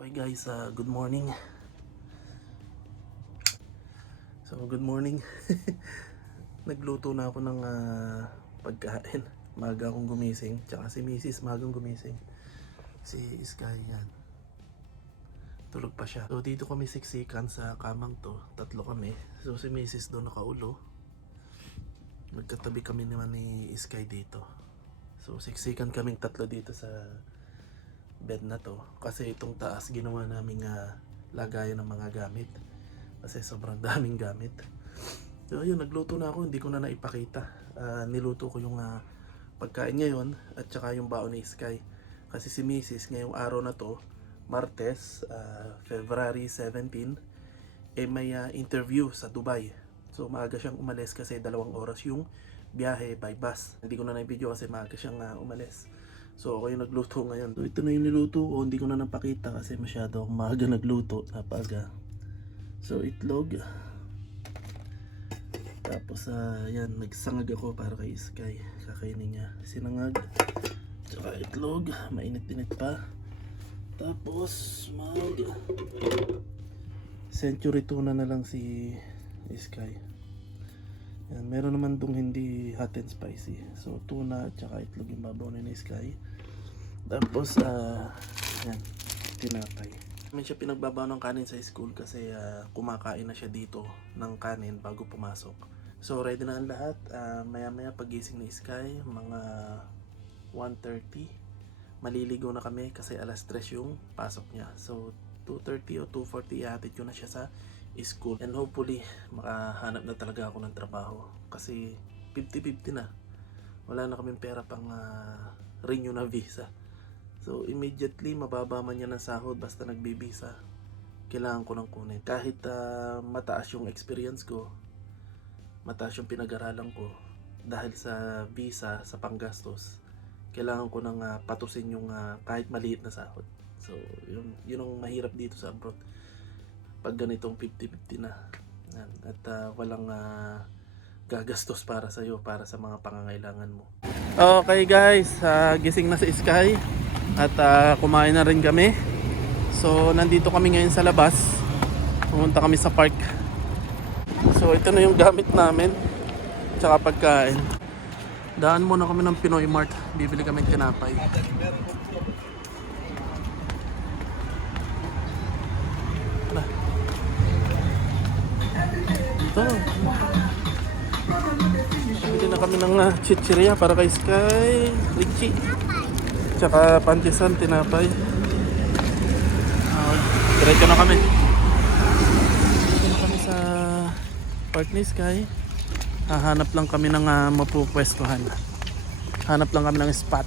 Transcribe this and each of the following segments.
Okay guys, good morning. So good morning. Nagluto na ako ng pagkain. Maaga akong gumising. Tsaka si Mrs. maagang gumising. Si Sky yan. Tulog pa siya. So dito kami siksikan sa kamang to. Tatlo kami. So si Mrs. doon nakaulo. Magkatabi kami naman ni Sky dito. So siksikan kaming tatlo dito sa bed na to. Kasi itong taas ginawa naming lagayan ng mga gamit. Kasi sobrang daming gamit. So yun, nagluto na ako. Hindi ko na naipakita. Niluto ko yung pagkain ngayon at saka yung baon ni Sky. Kasi si Mrs. ngayong araw na to, Martes, February 17, may interview sa Dubai. So maaga siyang umalis kasi 2 oras yung biyahe by bus. Hindi ko na na-video kasi maaga siyang umalis. So ako yung nagluto ngayon. So ito na yung niluto ko. Hindi ko na napakita kasi masyado akong maaga nagluto. Napaga. So itlog. Tapos yan, nagsangag ako para kay Sky. Kakainin niya. Sinangag. Tsaka itlog. Mainit-init pa. Tapos century tuna na lang si Sky. Yan, meron naman dong hindi hot and spicy. So tuna at saka itlog yung babaw ni Sky. Tapos yan, tinapay. Namin siya pinagbabaw ng kanin sa school kasi kumakain na siya dito ng kanin bago pumasok. So ready na ang lahat. Maya maya pagising ni Sky, mga 1:30. Maliligo na kami kasi alas 3 yung pasok niya. So 2:30 o 2:40 ihatid ko na siya sa school. And hopefully makahanap na talaga ako ng trabaho. Kasi 50-50 na. Wala na kaming pera pang renew na visa. So immediately mababa man yan ng sahod basta nagbibisa, kailangan ko nang kunin. Kahit mataas yung experience ko, mataas yung pinag-aralan ko, dahil sa visa, sa panggastos, kailangan ko nang patusin yung kahit maliit na sahod. So yun ang mahirap dito sa abroad. Pag ganitong 50-50 na. At walang gagastos para sa iyo, para sa mga pangangailangan mo. Okay guys, gising na si Sky. At kumain na rin kami. So nandito kami ngayon sa labas. Pumunta kami sa park. So ito na yung gamit namin, tsaka pagkain. Daan muna kami ng Pinoy Mart. Bibili kami ng tinapay. Ito. Bibili na kami ng chichirya para kay Sky. Litchi. Tsaka pantisan, tinapay. Diretso na kami. Diretso na kami sa park ni Sky. Hahanap lang kami ng mapupwestuhan. Hanap lang kami ng spot.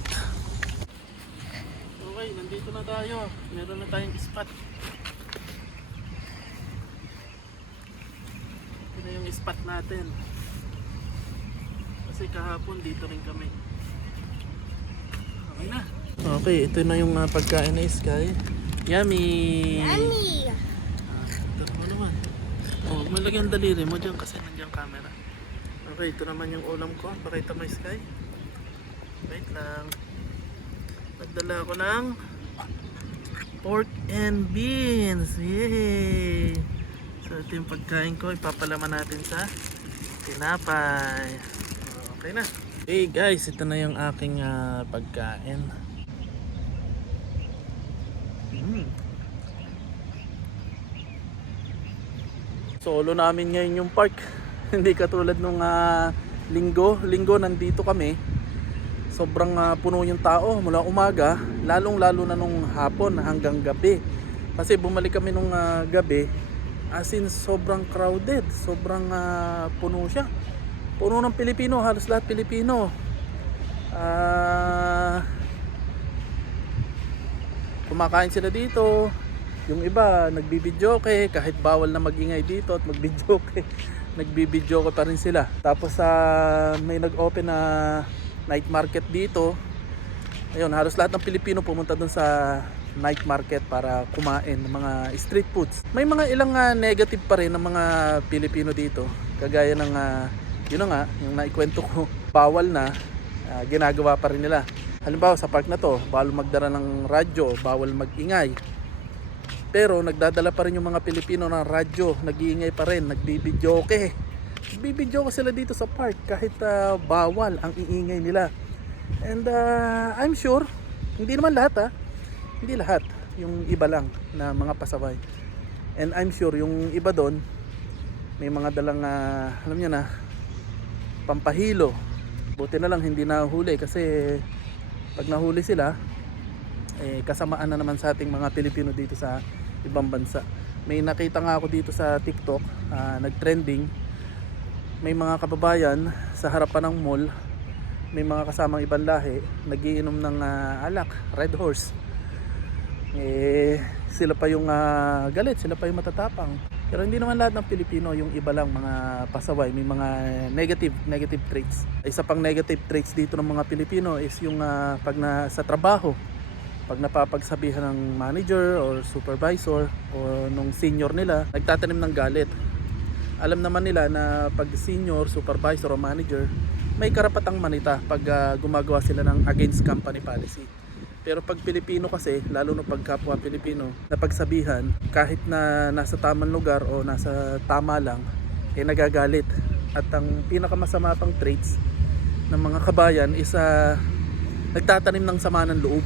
Okay, nandito na tayo. Meron na tayong spot. Ito na yung spot natin. Kasi kahapon dito rin kami. Okay na. Okay, ito na yung pagkain ni Sky. Yummy! Yummy! Ito naman naman. Oh, malagay ang daliri mo dyan kasi nandiyan camera. Okay, ito naman yung ulam ko. Pakita mo Sky. Wait lang. Nagdala ako ng pork and beans. Yay! So ito yung pagkain ko. Ipapalaman natin sa tinapay. Okay na. Hey guys, ito na yung aking pagkain. Solo namin ngayon yung park. Hindi katulad nung linggo nandito kami. Sobrang puno yung tao mula umaga, lalong-lalo na nung hapon hanggang gabi. Kasi bumalik kami nung gabi, as in sobrang crowded, sobrang puno siya. Puno ng Pilipino, halos lahat Pilipino. Kumakain sila dito. Yung iba nagbibidyoke kahit bawal na magingay dito at magbidyoke. Nagbibidyoke pa rin sila. Tapos may nag-open na night market dito. Ayun, halos lahat ng Pilipino pumunta dun sa night market para kumain ng mga street foods. May mga ilang negative pa rin ng mga Pilipino dito. Kagaya ng yun na nga, yung naikwento ko, bawal na, ginagawa pa rin nila. Halimbawa sa park na to, bawal magdala ng radyo, bawal magingay. Pero nagdadala pa rin yung mga Pilipino ng radyo, nag-iingay pa rin, nagbibidyoke. Nagbibidyoke sila dito sa park kahit bawal ang iingay nila. And I'm sure, hindi naman lahat hindi lahat, yung iba lang na mga pasaway. And I'm sure yung iba doon, may mga dalang, alam nyo na, pampahilo. Buti na lang hindi nahuli kasi pag nahuli sila, kasamaan na naman sa ating mga Pilipino dito sa ibang bansa. May nakita nga ako dito sa TikTok, nag-trending. May mga kababayan sa harapan ng mall, may mga kasamang ibang lahi, nagiinom ng alak, Red Horse. Sila pa yung galit, sila pa yung matatapang. Pero hindi naman lahat ng Pilipino, yung iba lang mga pasaway, may mga negative traits. Isa pang negative traits dito ng mga Pilipino is yung pag sa trabaho, pag napapagsabihan ng manager or supervisor o nung senior nila, nagtatanim ng galit. Alam naman nila na pag senior, supervisor o manager, may karapatang manita pag gumagawa sila ng against company policy. Pero pag Pilipino kasi, lalo na pag kapwa Pilipino, napagsabihan, kahit na nasa tamang lugar o nasa tama lang, nagagalit. At ang pinakamasama pang traits ng mga kabayan is nagtatanim ng sama ng loob.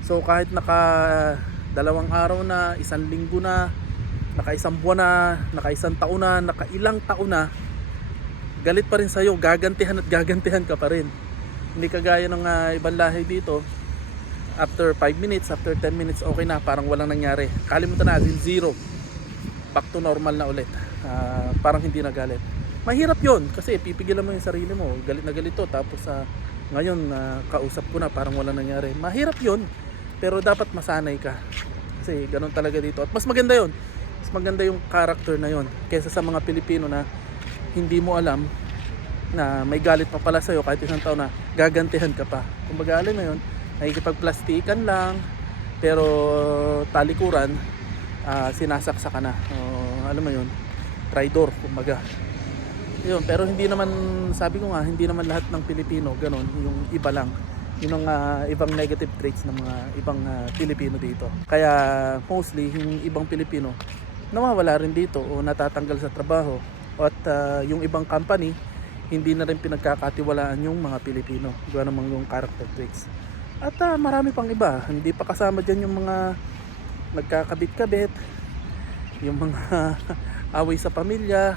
So kahit naka 2 araw na, 1 linggo na, naka 1 buwan na, naka 1 taon na, naka ilang taon na, galit pa rin sa'yo, gagantihan at gagantihan ka pa rin. Hindi kagaya ng ibang lahi dito, after 5 minutes, after 10 minutes, okay na, parang walang nangyari. Kalimutan na, zero. Back to normal na ulit. Parang hindi na galit. Mahirap yon kasi pipigilan mo yung sarili mo. Galit na galit to, tapos ngayon, kausap ko na, parang walang nangyari. Mahirap yon, pero dapat masanay ka. Kasi ganun talaga dito. At mas maganda yon. Mas maganda yung character na yon kaysa sa mga Pilipino na hindi mo alam na may galit pa pala sa'yo kahit 1 taon na, gagantihan ka pa. Kumbaga alin na yun, nakikipagplastikan lang, pero talikuran, sinasaksa ka na. Alam mo yun, traidor, kumbaga. Yun, pero hindi naman, sabi ko nga, hindi naman lahat ng Pilipino ganun, yung iba lang. Yun ang ibang negative traits ng mga ibang Pilipino dito. Kaya mostly yung ibang Pilipino nawawala rin dito o natatanggal sa trabaho. At yung ibang company, hindi na rin pinagkakatiwalaan yung mga Pilipino. Gawa naman yung character traits. At marami pang iba. Hindi pa kasama dyan yung mga nagkakabit-kabit, yung mga away sa pamilya,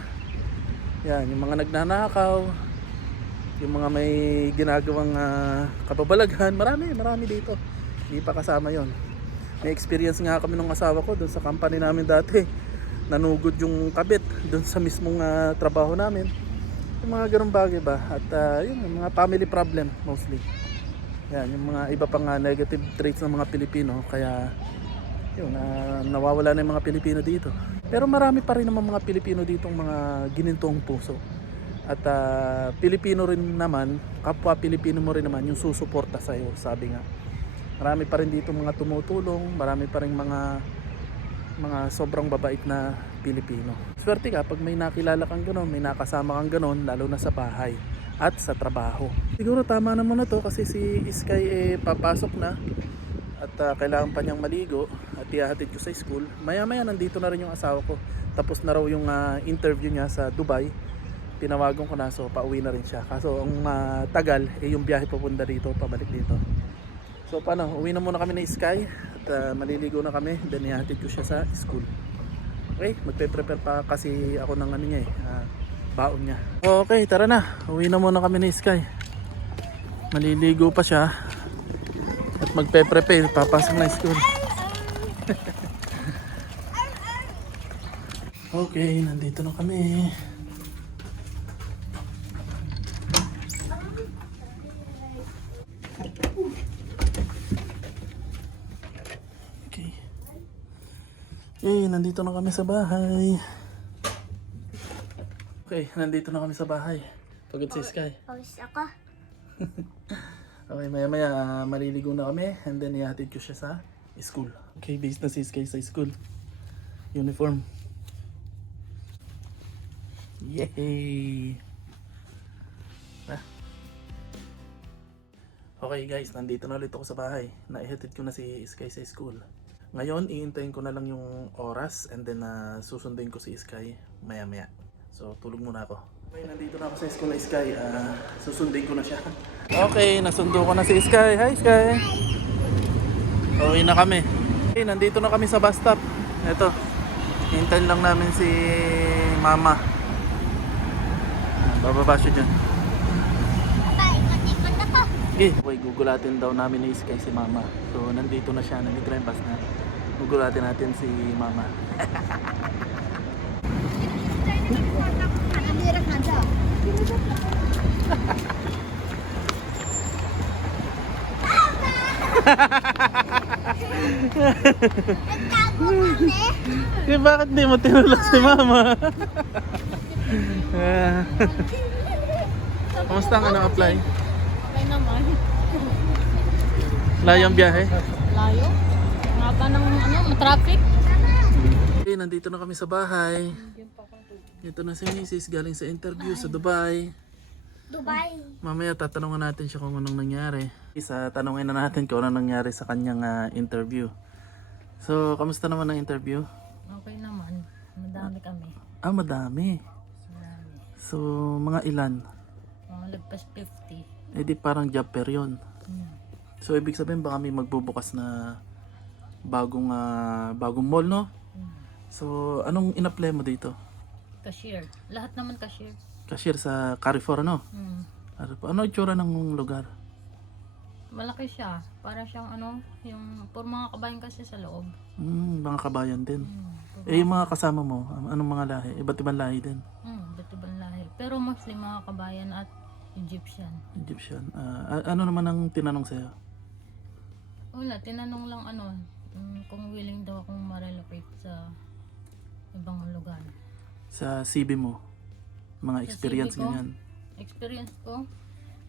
yan, yung mga nagnanakaw, yung mga may ginagawang kababalaghan. Marami dito. Hindi pa kasama yon. May experience nga kami ng asawa ko doon sa company namin dati. Nanugod yung kabit doon sa mismong trabaho namin. Yung mga ganung bagay ba. At yung mga family problem mostly. Yan, yung mga iba pang negative traits ng mga Pilipino. Kaya yun, nawawala na yung mga Pilipino dito. Pero marami pa rin naman mga Pilipino dito mga ginintong puso. At Pilipino rin naman, kapwa Pilipino mo rin naman yung susuporta sa'yo, sabi nga. Marami pa rin dito mga tumutulong, marami pa rin mga sobrang babait na Pilipino. Swerte ka pag may nakilala kang gano'n, may nakasama kang gano'n, lalo na sa bahay at sa trabaho. Siguro tama na muna to kasi si Sky papasok na at kailangan pa niyang maligo at ihahatid ko sa school. Maya nandito na rin yung asawa ko. Tapos na raw yung interview niya sa Dubai. Tinawagan ko na, so pauwi na rin siya. Kaso ang tagal yung biyahe papunta dito, pabalik dito. So paano, uwi na muna kami na Sky at maliligo na kami, then ihatid ko siya sa school. Okay, magpe-prepare pa kasi ako ng ano niya baon niya. Okay, tara na, uwi na muna kami na Sky. Maliligo pa siya at magpe-prepare, papasok na school. Okay, nandito na kami. Nandito na kami sa bahay. Okay, nandito na kami sa bahay. Pagod si Sky. Pawis ako. Okay, maya maliligo na kami and then ihatid ko siya sa school. Okay, base na si Sky sa school. Uniform. Yay! Okay guys, nandito na ulit ako sa bahay. Naihatid ko na si Sky sa school. Ngayon, iintayin ko na lang yung oras and then susunduin ko si Sky maya maya. So, tulog muna ako. Okay, nandito na ako sa school na Sky. Susunduin ko na siya. Okay, nasundo ko na si Sky. Hi, Sky! Uwi na kami. Okay, nandito na kami sa bus stop. Ito, hintayin lang namin si Mama. Bababa siya dyan. Okay, gugulatin daw namin ni Sky si Mama. So, nandito na siya. Nandito na yung bus na. Gugulatin natin si Mama. Bakit di mo tinulak si Mama? Kamusta ang apply? Okay naman. Layo ang biyahe? Layo? Nga ba ng traffic? Okay, nandito na kami sa bahay. Ito na si Mrs. galing sa interview sa Dubai. Mamaya tatanungan natin siya kung anong nangyari. Tanungin na natin kung anong nangyari sa kanyang interview. So, kamusta naman ang interview? Okay naman. Madami kami. Madami. Marami. So, mga ilan? Mga lagpas 50. Eh di parang job fair yun. Hmm. So, ibig sabihin baka may magbubukas na bagong mall, no? So, anong in-apply mo dito? Cashier. Lahat naman cashier. Cashier sa Carrefour, ano? Hmm. Ano itsura ng lugar? Malaki siya. Para siyang yung for mga kabayan kasi sa loob. Mga kabayan din. Hmm. Eh, yung mga kasama mo, anong mga lahi? Iba't ibang lahi din. Iba't ibang lahi. Pero mostly mga kabayan at Egyptian. Egyptian. Ano naman ang tinanong sa'yo? Wala, tinanong lang kung willing daw akong ma-relocate sa ibang lugar. Sa CV mo? Mga Sa experience CV ko? ganyan? Experience ko,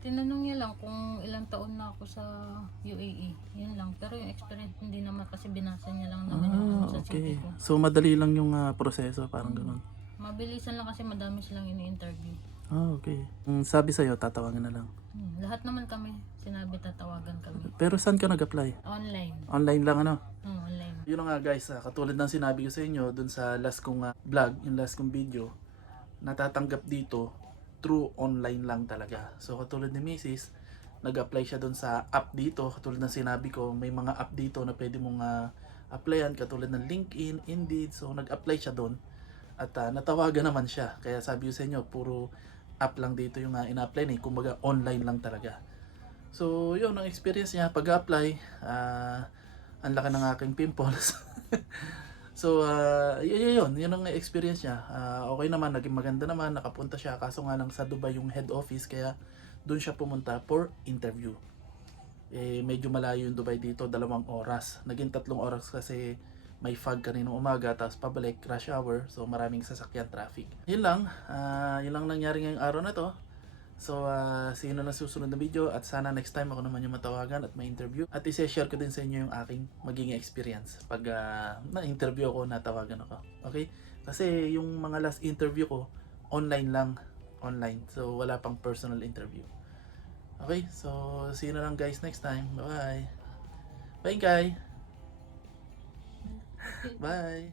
tinanong niya lang kung ilang taon na ako sa UAE. Yun lang. Pero yung experience hindi naman kasi binasa niya lang naman yung sa Okay. CV ko. So, madali lang yung proseso, parang ganun. Mabilisan lang kasi madami silang ini-interview. Okay. Sabi sa'yo, tatawagan na lang. Lahat naman kami, sinabi tatawagan kami. Pero saan ka nag-apply? Online. Online lang, ano? Online. Yun na nga guys, katulad ng sinabi ko sa inyo dun sa last kong vlog, yung last kong video, natatanggap dito through online lang talaga. So katulad ni Mrs., nag-apply siya dun sa app dito. Katulad ng sinabi ko, may mga app dito na pwede mong applyan, katulad ng LinkedIn, Indeed. So nag-apply siya dun at natawagan naman siya. Kaya sabi ko sa inyo, puro app lang dito yung ina-apply niya, kumbaga online lang talaga. So yun ang experience niya pag-apply. Ang laki ng aking pimples. So yun ang experience niya. Okay naman, naging maganda naman, nakapunta siya, kaso nga lang sa Dubai yung head office, kaya doon siya pumunta for interview. Medyo malayo yung Dubai dito, 2 oras. Naging 3 oras kasi may fog kaninang umaga, tapos pabalik, rush hour, so maraming sasakyan, traffic. Yun lang nangyari ngayong araw na to. So, see you na lang susunod na video, at sana next time ako naman yung matawagan at may interview. At i-share ko din sa inyo yung aking magiging experience pag na-interview ako, natawagan ako. Okay? Kasi yung mga last interview ko, online lang. Online. So, wala pang personal interview. Okay? So, see you na lang guys next time. Bye-bye. Bye, guys. Bye.